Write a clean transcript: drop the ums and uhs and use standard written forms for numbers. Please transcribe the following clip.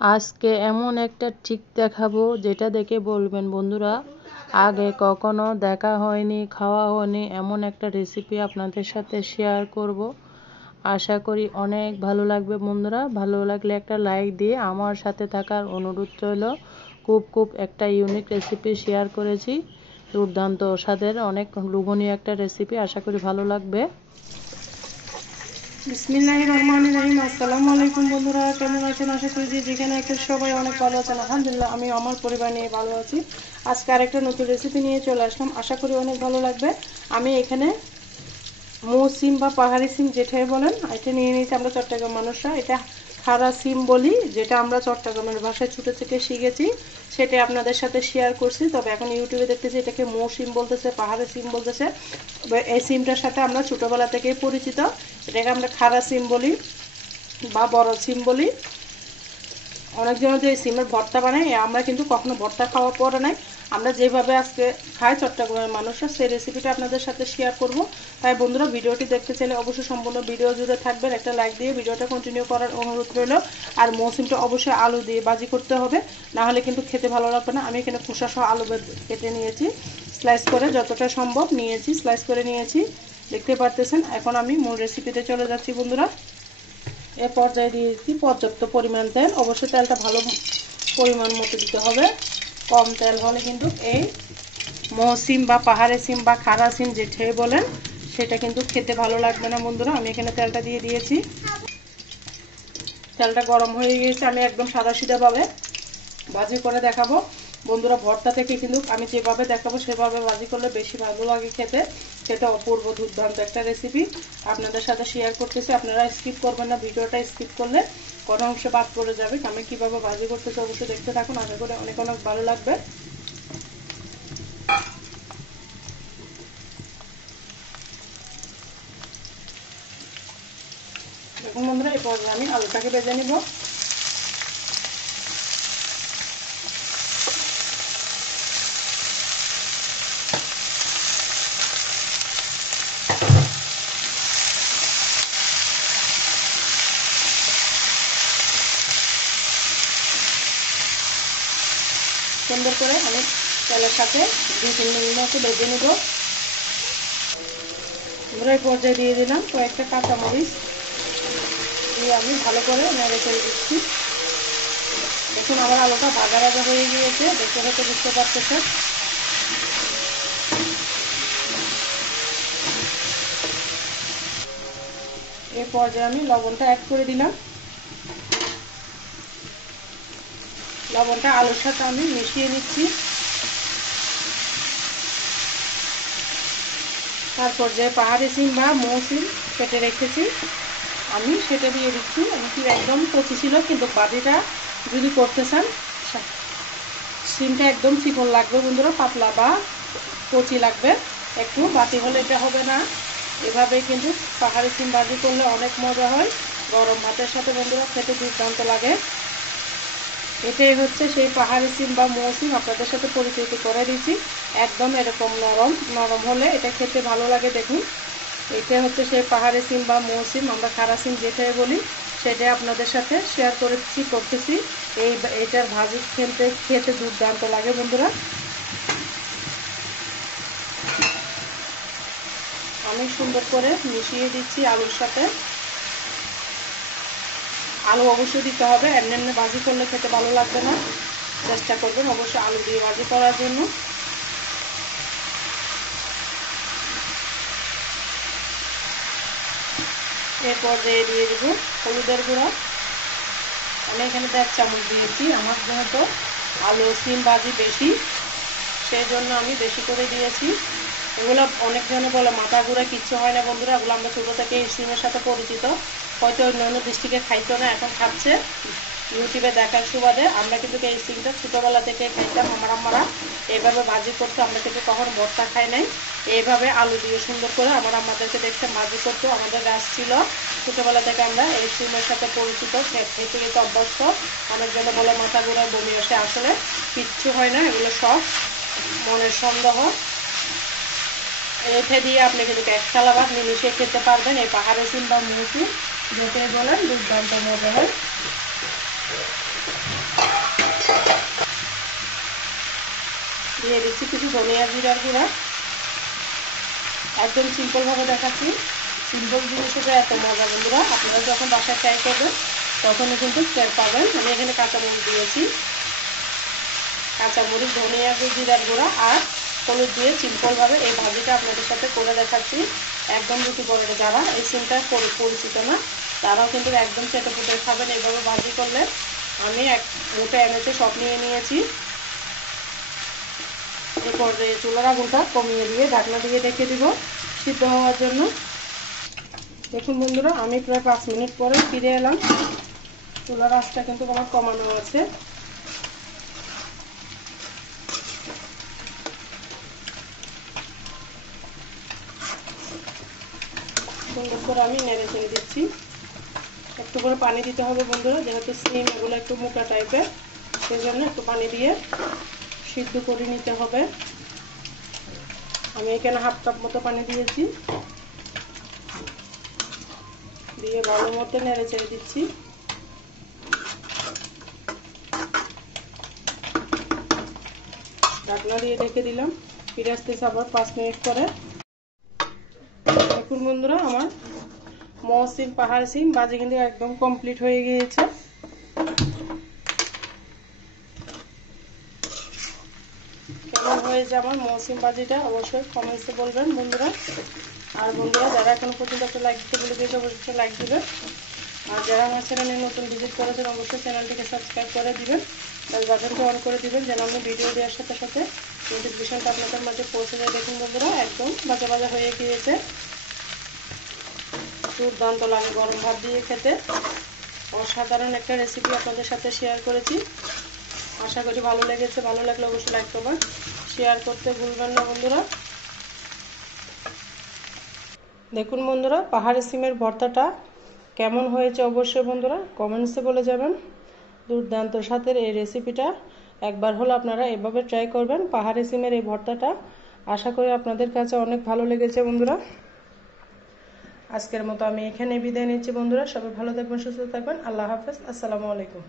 আজকে এমন একটা ট্রিক দেখাবো যেটা দেখে বলবেন বন্ধুরা আগে কখনো দেখা হয়নি, খাওয়া হয়নি, এমন একটা রেসিপি আপনাদের সাথে শেয়ার করব। আশা করি অনেক ভালো লাগবে বন্ধুরা। ভালো লাগলে একটা লাইক দিয়ে আমার সাথে থাকার অনুরোধ রইল। খুব একটা ইউনিক রেসিপি শেয়ার করেছি, দুর্দান্ত স্বাদের অনেক লোভনীয় একটা রেসিপি। আশা করি ভালো লাগবে। বিসমিল্লাহির রহমানির রহিম। আসসালামু আলাইকুম বন্ধুরা, কেমন আছেন? আশা করি যে যেখানে আছেন সবাই অনেক ভালো আছেন। আলহামদুলিল্লাহ, আমি আমার পরিবার নিয়ে ভালো আছি। আজকে আরেকটা নতুন রেসিপি নিয়ে চলে আসলাম, আশা করি অনেক ভালো লাগবে। আমি এখানে সিম বা পাহাড়ি সিম যেটাই বলেন, এটা নিয়ে নিয়েছি। আমরা চট্টগ্রাম মানুষরা এটা খাড়া সিম বলি, যেটা আমরা চট্টগ্রামের ভাষায় ছোটো থেকে শিখেছি, সেটাই আপনাদের সাথে শেয়ার করছি। তবে এখন ইউটিউবে দেখতেছি এটাকে সিম বলতেছে, পাহাড়ি সিম বলতেছে। এই সিমটার সাথে আমরা ছোটোবেলা থেকেই পরিচিত। এটাকে আমরা খাড়া সিম বলি বা বড় সিম বলি। অনেকজন যে সিমের ভর্তা বানায়, আমরা কিন্তু কখনো ভর্তা খাওয়া পরে নাই। আমরা যেভাবে আজকে খাই চট্টগ্রামের মানুষরা, সেই রেসিপিটা আপনাদের সাথে শেয়ার করব। তাই বন্ধুরা, ভিডিওটি দেখতে চাইলে অবশ্যই সম্পূর্ণ ভিডিও জুড়ে থাকবেন। একটা লাইক দিয়ে ভিডিওটা কন্টিনিউ করার অনুরোধ রইল। আর সিমটা অবশ্যই আলু দিয়ে ভাজি করতে হবে, না হলে কিন্তু খেতে ভালো লাগবে না। আমি এখানে খোসা সহ আলু কেটে নিয়েছি, স্লাইস করে যতটা সম্ভব নিয়েছি, স্লাইস করে নিয়েছি, দেখতে পারতেছেন। এখন আমি মূল রেসিপিতে চলে যাচ্ছি বন্ধুরা। এ পর্যায়ে দিয়েছি পর্যাপ্ত পরিমাণ তেল। অবশ্যই তেলটা ভালো পরিমাণ মতো দিতে হবে। কম তেল হলে কিন্তু এই সিম বা পাহাড়ি সিম বা খাড়া সিম যেটাই বলেন, সেটা কিন্তু খেতে ভালো লাগবে না বন্ধুরা। আমি এখানে তেলটা দিয়ে দিয়েছি, তেলটা গরম হয়ে গিয়েছে। আমি একদম সাদাসিধাভাবে ভাজি করে দেখাবো বন্ধুরা। ভর্তা থেকে কিন্তু আমি যেভাবে দেখাবো সেভাবে ভাজি করলে বেশি ভালো লাগে খেতে। সেটা অপূর্ব দুর্দান্ত একটা রেসিপি আপনাদের সাথে শেয়ার করতেছি। আপনারা স্কিপ করবেন না, ভিডিওটা স্কিপ করলে কোনো অংশ বাদ পড়ে যাবে। আমি কিভাবে ভাজি করতেছি অবশ্যই দেখতে থাকুন, আশা করি অনেক ভালো লাগবে। দেখুন বন্ধুরা, এই পর্যায়ে আমি আলুটাকে ভেজে নিব। সুন্দর করে আমি তেলের সাথে 2-3 মিনিট মতো ভেজে নিব। আমরা এই পর্যায়ে দিয়ে দিলাম কয়েকটা কাঁচামরিচ, দিয়ে আমি ভালো করে নেড়ে চেড়ে দিচ্ছি। দেখুন আমার আলুটা ভাজা ভাজা হয়ে গিয়েছে, দেখতে হয়তো বুঝতে পারতেছেন। এই পর্যায়ে আমি লবণটা অ্যাড করে দিলাম। লবণটা আলুর সাথে আমি মিশিয়ে নিচ্ছি। তারপর যে পাহাড়ি সিম বা সিম কেটে রেখেছি, আমি সেটা দিয়ে দিচ্ছি। আমি কি একদম কচি ছিল, কিন্তু বাটিটা যদি করতে চান সিমটা একদম চিকন লাগবে বন্ধুরা, পাতলা বা কচি লাগবে একটু। বাটি হলে এটা হবে না। এভাবে কিন্তু পাহাড়ি সিম ভাজি করলে অনেক মজা হয়, গরম ভাতের সাথে বন্ধুরা খেতে দুর্দান্ত লাগে। এটাই হচ্ছে সেই পাহাড়ি সিম বা সিম, আপনাদের সাথে পরিচিত করে দিচ্ছি। একদম এরকম নরম নরম হলে এটা খেতে ভালো লাগে। দেখুন, এটা হচ্ছে সেই পাহাড়ি সিম বা সিম, আমরা খাড়া সিম যেটাই বলি, সেটাই আপনাদের সাথে শেয়ার করতেছি। এইটার ভাজি খেতে দুর্দান্ত লাগে বন্ধুরা। আমি সুন্দর করে মিশিয়ে দিচ্ছি আলুর সাথে। আলু অবশ্যই দিতে হবে, এমনি এমনি ভাজি করলে খেতে ভালো লাগবে না। চেষ্টা করবেন অবশ্যই আলু দিয়ে ভাজি করার জন্য। এরপর দিয়ে দেব হলুদের গুঁড়া। আমি এখানে 1.5 চামচ দিয়েছি। আমার যেহেতু আলু সিম ভাজি বেশি, সেই জন্য আমি বেশি করে দিয়েছি। এগুলো অনেকজনে বলে মাথা ঘুরে, কিচ্ছু হয় না বন্ধুরা। এগুলো আমরা ছোটো থেকে এই সিমের সাথে পরিচিত। হয়তো অন্য ডিস্ট্রিক্টে খাইতো না, এখন খাচ্ছে ইউটিউবে দেখার সুবাদে। আমরা কিন্তু এই সিমটা ছোটোবেলা থেকে খাইতাম, আমার আম্মারা এইভাবে ভাজি করতো। আমরা কিন্তু কখনো ভর্তা খাই নাই। এইভাবে আলু দিয়ে সুন্দর করে আমার আম্মাদেরকে দেখতাম ভাজি করতো। আমাদের গাছ ছিল, ছোটোবেলা থেকে আমরা এই সিমের সাথে পরিচিত, খেতে খেতে অভ্যস্ত। অনেকজন বলে মাথা ঘুরায়, বমি আসে, আসলে কিচ্ছু হয় না, এগুলো সব মনের সন্দেহ। রেখে দিয়ে আপনি কিন্তু এক থালা ভাত মিশিয়ে খেতে পারবেন। এই পাহাড়ি সিম বা সিম যেটাই বলেন, দুর্দান্ত মজা হয়। দিয়ে দিচ্ছি কিছু ধনিয়া জিরার গুঁড়া। একদম সিম্পলভাবে দেখাচ্ছি, সিম্পল জিনিসটা এত মজা বন্ধুরা। আপনারা যখন বাসায় ট্রাই করবেন তখনই কিন্তু টের পাবেন। আমি এখানে কাঁচামরিচ দিয়েছি, কাঁচামরিচ, ধনিয়া জিরার গুঁড়া আর হলুদ দিয়ে সিম্পলভাবে এই ভাজিটা আপনাদের সাথে করে দেখাচ্ছি। একদম রুটি পরোটা যারা এই সিমটা পরিচিত না তারাও কিন্তু একদম চেটে পুটে খাবেন এইভাবে ভাজি করলে। আমি এক মোটা এমএচে সব নিয়ে নিয়েছি। এরপর চুলার আগুনটা কমিয়ে দিয়ে ঢাকনা দিয়ে রেখে দিব সিদ্ধ হওয়ার জন্য। দেখুন বন্ধুরা, আমি প্রায় 5 মিনিট পরে ফিরে এলাম। চুলার আঁচটা কিন্তু আমার কমানো আছে। সুন্দর করে আমি নেড়ে ছেড়ে দিচ্ছি। একটু করে পানি দিতে হবে বন্ধুরা, যেহেতু সিম এগুলো একটু মোটা টাইপের, সেই জন্য একটু পানি দিয়ে সিদ্ধ করে নিতে হবে। আমি এখানে 1/2 কাপ মতো পানি দিয়েছি, দিয়ে ভালো মতো নেড়ে ছেড়ে দিচ্ছি। ঢাকনা দিয়ে রেখে দিলাম, ফিরে আসতেছে আবার 5 মিনিট পরে। দেখুন বন্ধুরা, আমার মৌসিম পাহাড় সিম ভাজি কিন্তু একদম কমপ্লিট হয়ে গিয়েছে। কেমন হয়েছে আমার মৌসিম ভাজিটা অবশ্যই কমেন্টসে বলবেন বন্ধুরা। আর বন্ধুরা যারা এখনো পর্যন্ত একটা লাইক দিতে ভুলে গিয়েছে অবশ্যই লাইক দিবেন। আর যারা আমার চ্যানেলে নতুন ভিজিট করেছেন অবশ্যই চ্যানেলটিকে সাবস্ক্রাইব করে দিবেন, বেল বাটনটি অন করে দিবেন যেন আমি ভিডিও দেওয়ার সাথে সাথে নোটিফিকেশনটা আপনাদের মাঝে পৌঁছে যায়। দেখুন বন্ধুরা, একদম ভাজা ভাজা হয়ে গিয়েছে। দুর্দান্ত লাগে গরম ভাত দিয়ে খেতে। অসাধারণ একটা রেসিপি আপনাদের সাথে শেয়ার করেছি। আশা করি ভালো লেগেছে। ভালো লাগলে অবশ্যই লাইক করবেন, শেয়ার করতে ভুলবেন না বন্ধুরা। দেখুন বন্ধুরা, পাহাড়ি সিমের ভর্তাটা কেমন হয়েছে অবশ্যই বন্ধুরা কমেন্টসে বলে যাবেন। দুর্দান্ত স্বাদের এই রেসিপিটা একবার হলো আপনারা এভাবে ট্রাই করবেন। পাহাড়ি সিমের এই ভর্তাটা আশা করি আপনাদের কাছে অনেক ভালো লেগেছে বন্ধুরা। আজকের মতো আমি এখানে বিদায় নিচ্ছি বন্ধুরা। সবাই ভালো থাকবেন, সুস্থ থাকবেন। আল্লাহ হাফেজ, আসসালামু আলাইকুম।